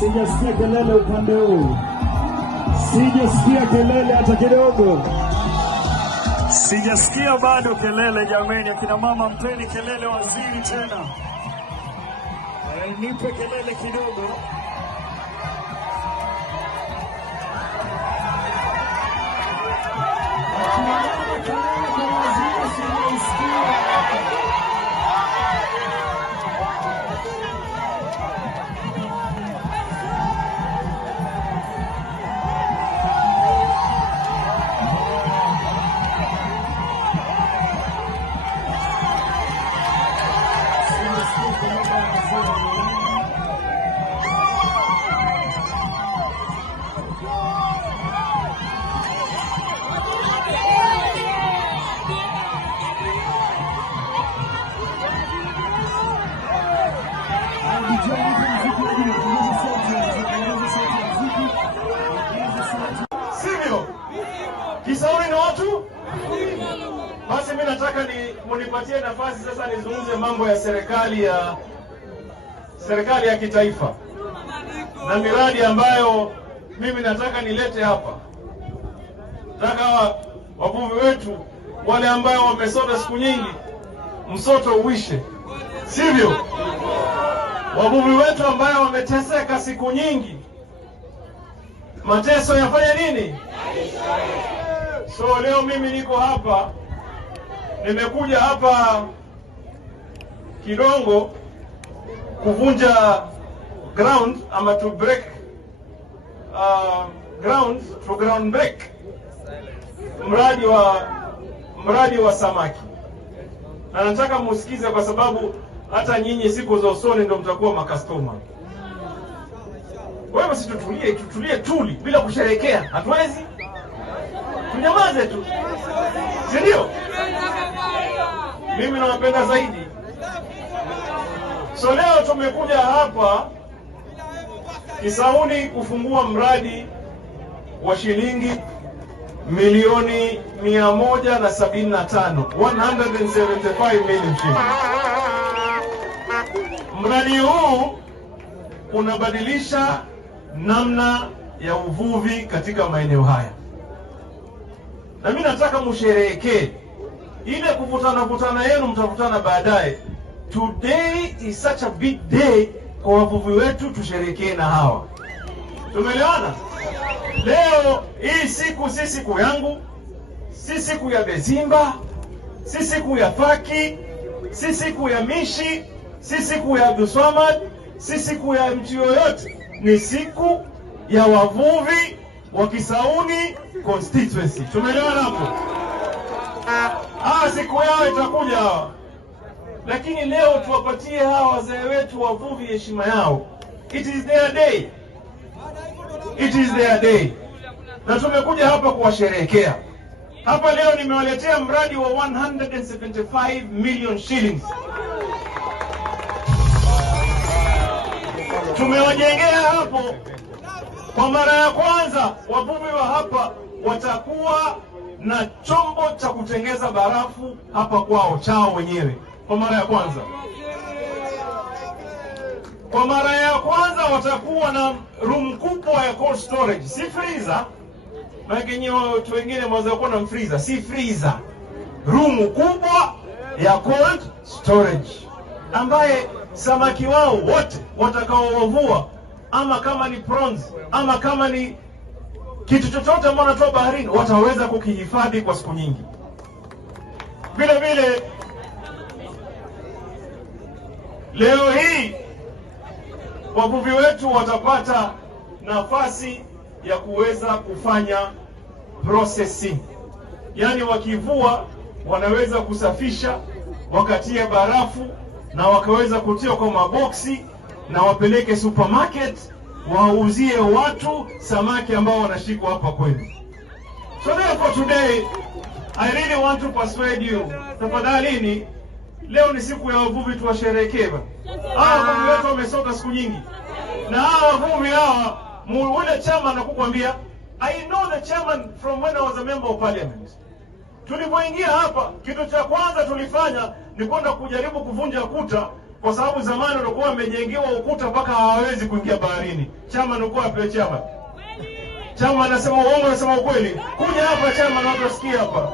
Sijasikia kelele upande huu. Sijasikia kelele hata kidogo. Sijasikia bado kelele jameni. Akina mama mpeni kelele waziri tena. Nipe kelele kidogo. Akina mama kelele kwa waziri sijasikia. Sivyo? Kisauni na watu? Basi mimi nataka munipatie nafasi sasa nizungumze mambo ya serikali ya kitaifa na miradi ambayo mimi nataka nilete hapa. Nataka wavuvi wetu wale ambao wamesota siku nyingi msoto uishe. Sivyo? Wavuvi wetu ambao wameteseka siku nyingi mateso yafanya nini? So leo mimi niko hapa, nimekuja hapa Kidongo kuvunja ground ama to break ground break mradi wa samaki, na nataka musikize kwa sababu hata nyinyi siku za usoni ndio mtakuwa makastoma. Wewe basi tutulie bila kusherehekea. Hatuwezi. Tunyamaze tu. Si ndio? Mimi nawapenda zaidi. So leo tumekuja hapa Kisauni kufungua mradi wa shilingi milioni 175, 175 million shillings. Mradi huu unabadilisha namna ya uvuvi katika maeneo haya, na mimi nataka musherehekee. Ile kuvutana yenu mtavutana baadaye. Today is such a big day kwa wavuvi wetu, tusherehekee na hawa. Tumeelewana? Leo hii siku si siku yangu, si siku ya Bezimba, si siku ya Faki, si siku ya Mishi, si siku ya Abdulswamad, si siku ya mtu yoyote. Ni siku ya wavuvi wa Kisauni constituency. Tumeelewana hapo? Siku yao itakuja hawa. Lakini leo tuwapatie hawa wazee wetu wavuvi heshima yao. It is their day. It is their day. Na tumekuja hapa kuwasherehekea. Hapa leo nimewaletea mradi wa 175 million shillings. Tumewajengea hapo. Kwa mara ya kwanza wavuvi wa hapa watakuwa na chombo cha kutengeza barafu hapa kwao chao wenyewe. Kwa mara ya kwanza. Kwa mara ya kwanza watakuwa na room kubwa ya cold storage, si freezer. Maana watu wengine mwaweza kuwa na freezer, si freezer. Room kubwa ya cold storage ambaye samaki wao wote watakaowavua, ama kama ni prawns, ama kama ni kitu chochote ambao wanatoa baharini, wataweza kukihifadhi kwa siku nyingi. Vile vile leo hii wavuvi wetu watapata nafasi ya kuweza kufanya processing. Yaani wakivua wanaweza kusafisha, wakatia barafu na wakaweza kutia kwa maboksi na wapeleke supermarket wauzie watu samaki ambao wanashikwa hapa kwenu. So therefore today I really want to persuade you. Tafadhalini, leo ni siku ya wavuvi, tuwasherehekee. Wavuvi wetu wamesota siku nyingi. Na wavuvi hawa, ule chairman anakukwambia, I know the chairman from when I was a member of parliament. Tulipoingia hapa, kitu cha kwanza tulifanya ni kwenda kujaribu kuvunja kuta kwa sababu zamani walikuwa wamejengewa ukuta mpaka hawawezi kuingia baharini. Chama nilikuwa hapo chama. Chama anasema uongo, anasema ukweli. Kuja hapa chama na watu wasikie hapa.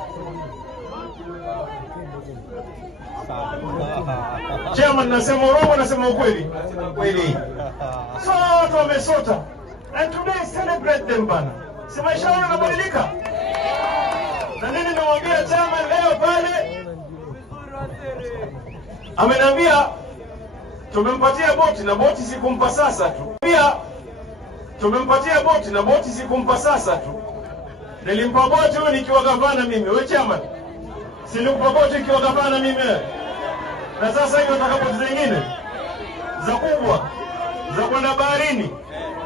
Chama anasema uongo, anasema ukweli. Kweli. So watu wamesota. And today celebrate them bana. Si maisha yao yanabadilika. Na nini nimwambia chama leo pale? Ameniambia tumempatia boti na boti sikumpa sasa tu. Pia tumempatia boti na boti sikumpa sasa tu. Nilimpa boti wewe nikiwa gavana mimi, wewe chama. Silimpa boti nikiwa gavana mimi. Na sasa hiyo nataka boti zingine za kubwa za kwenda baharini.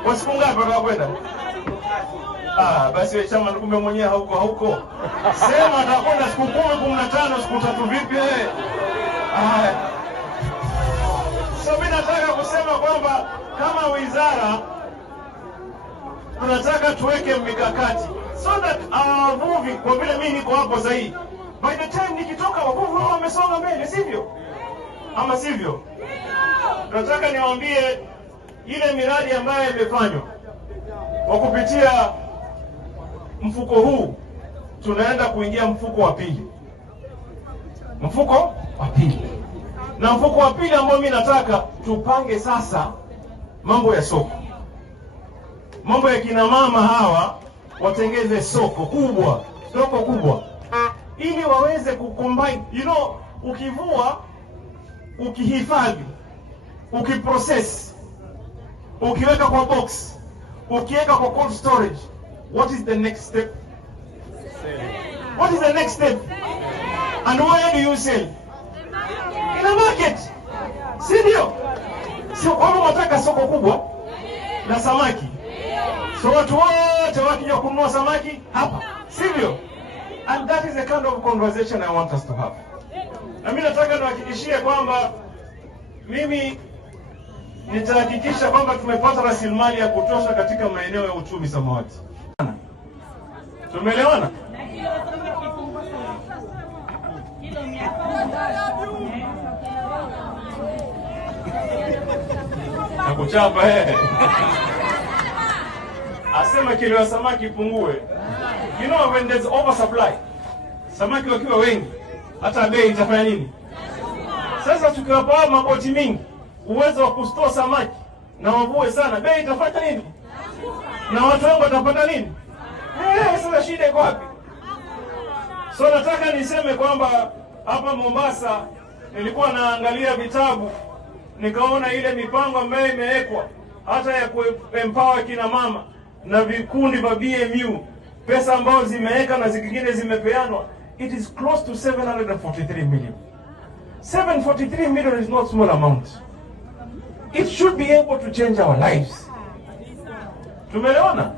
Kwa siku ngapi tutakwenda? Basi wewe chama kumbe mwenyewe hauko. Sema atakwenda siku 10, 15, siku 3 vipi wewe? So mimi nataka kusema kwamba kama wizara tunataka tuweke mikakati so that wavuvi, kwa vile mimi niko hapo sahihi, by the time nikitoka wavuvi wao wamesonga mbele, sivyo? Ama sivyo? Nataka niwaambie ile miradi ambayo imefanywa kwa kupitia mfuko huu, tunaenda kuingia mfuko wa pili. Mfuko wa pili. Na mfuko wa pili ambao mimi nataka tupange sasa mambo ya soko. Mambo ya kina mama hawa watengeze soko kubwa. Ili waweze kucombine, ukivua, ukihifadhi, ukiprocess, ukiweka kwa box, ukiweka kwa cold storage, what is the next step? What is the next step? And where do you sell? In a market. Sivyo? Sio kama wataka soko kubwa la samaki. So watu wote wakija kununua samaki hapa. Sivyo? And that is the kind of conversation I want us to have. Na mimi nataka niwahakikishie kwamba mimi nitahakikisha kwamba tumepata rasilimali ya kutosha katika maeneo ya uchumi samawati. Tumeelewana? Nakuchapa Asema kilo ya samaki ipungue. When there's oversupply, samaki wakiwa wengi, hata bei itafanya nini? Sasa tukiwapa maboti mingi uwezo wa kustoa samaki na wavue sana, bei itafanya nini? Na watu wangu watapata nini? Sasa shida iko wapi? So nataka niseme kwamba hapa Mombasa nilikuwa naangalia vitabu, nikaona ile mipango ambayo imewekwa hata ya kuempower kina mama na vikundi vya BMU, pesa ambazo zimeweka na zingine zimepeanwa, it is close to 743 million. 743 million is not small amount. It should be able to change our lives. Tumeelewana?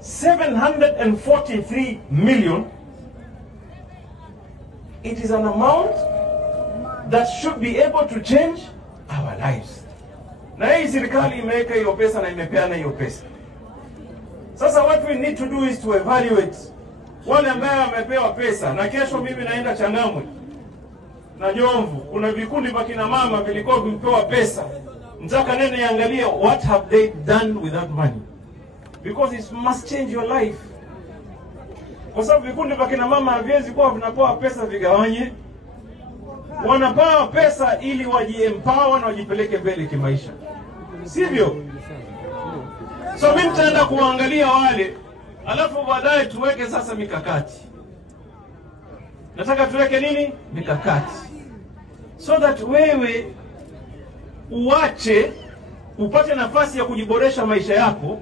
743 million. It is an amount that should be able to change our lives. Na hii serikali imeweka hiyo pesa na imepeana hiyo pesa. Sasa what we need to do is to evaluate wale ambao wamepewa pesa. Na kesho mimi naenda Changamwe na Jomvu, kuna vikundi vya kina mama vilikuwa vimepewa pesa. Nataka nene niangalie what have they done with that money, because it must change your life. Kwa sababu vikundi vya kina mama haviwezi kuwa vinapewa pesa vigawanye. Wanapewa pesa ili wajiempower na wajipeleke mbele kimaisha, sivyo? So mimi nitaenda kuangalia wale, alafu baadaye tuweke sasa mikakati. Nataka tuweke nini? Mikakati. So that wewe upate nafasi ya kujiboresha maisha yako,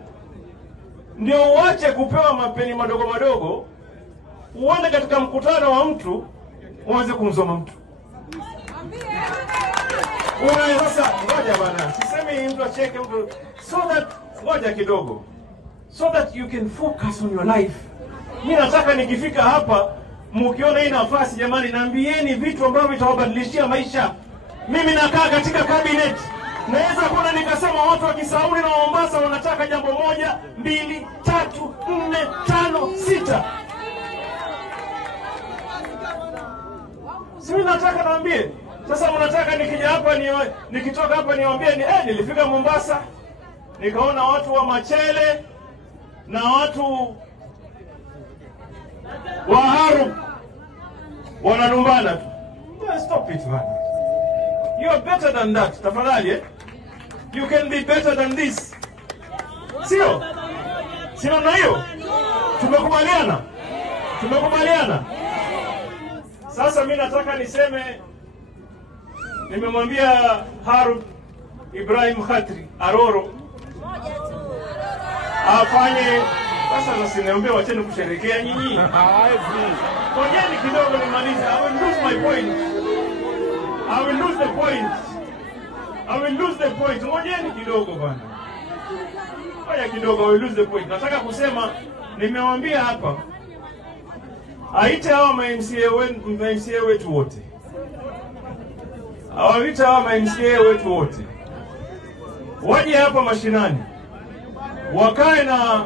ndio uache kupewa mapeni madogo, uone katika mkutano wa mtu uanze kumsoma mtu. Sasa ngoja bana, sisemi mtu acheke mtu, ngoja kidogo, so that you can focus on your life. Mimi nataka nikifika hapa mkiona hii nafasi, jamani, naambieni vitu ambavyo vitawabadilishia maisha. Mimi nakaa katika cabinet, naweza kuna nikasema watu wa Kisauni na Mombasa wanataka jambo 1, 2, 3, 4, 5, 6. Sisi nataka naambie Sasa mnataka nikija hapa nikitoka hapa niwaambie nilifika Mombasa nikaona watu wa Machele na watu wa Haru wanalumbana tu. Stop it man. You are better than that. Tafadhali You can be better than this. Sio? Sio na hiyo? Tumekubaliana? Tumekubaliana? Sasa mimi nataka niseme, nimemwambia Harun Ibrahim Khatri Aroro afanye sasa. Nasiniambia wacheni kusherehekea nyinyi. Ngojeni kidogo nimalize. I will lose my point. I will lose the point. I will lose the point. Ngojeni kidogo bwana. Haya kidogo, I will lose the point. Nataka kusema, nimewambia hapa aite hawa ma-MCA wetu wote. Awaite hawa ma-MCA wetu wote. Waje hapa mashinani. Wakae na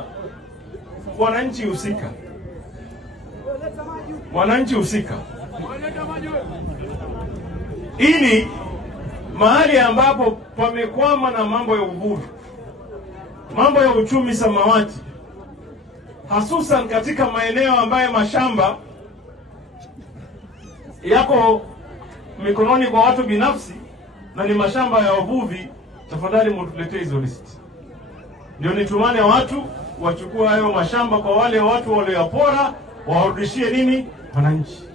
wananchi husika. Wananchi husika. Ili mahali ambapo pamekwama na mambo ya uvuvi, mambo ya uchumi samawati, hasusan katika maeneo ambayo mashamba yako mikononi kwa watu binafsi na ni mashamba ya uvuvi, tafadhali mtuletee hizo list. Ndio nitumane watu wachukue hayo mashamba kwa wale watu waliopora, warudishie nini wananchi.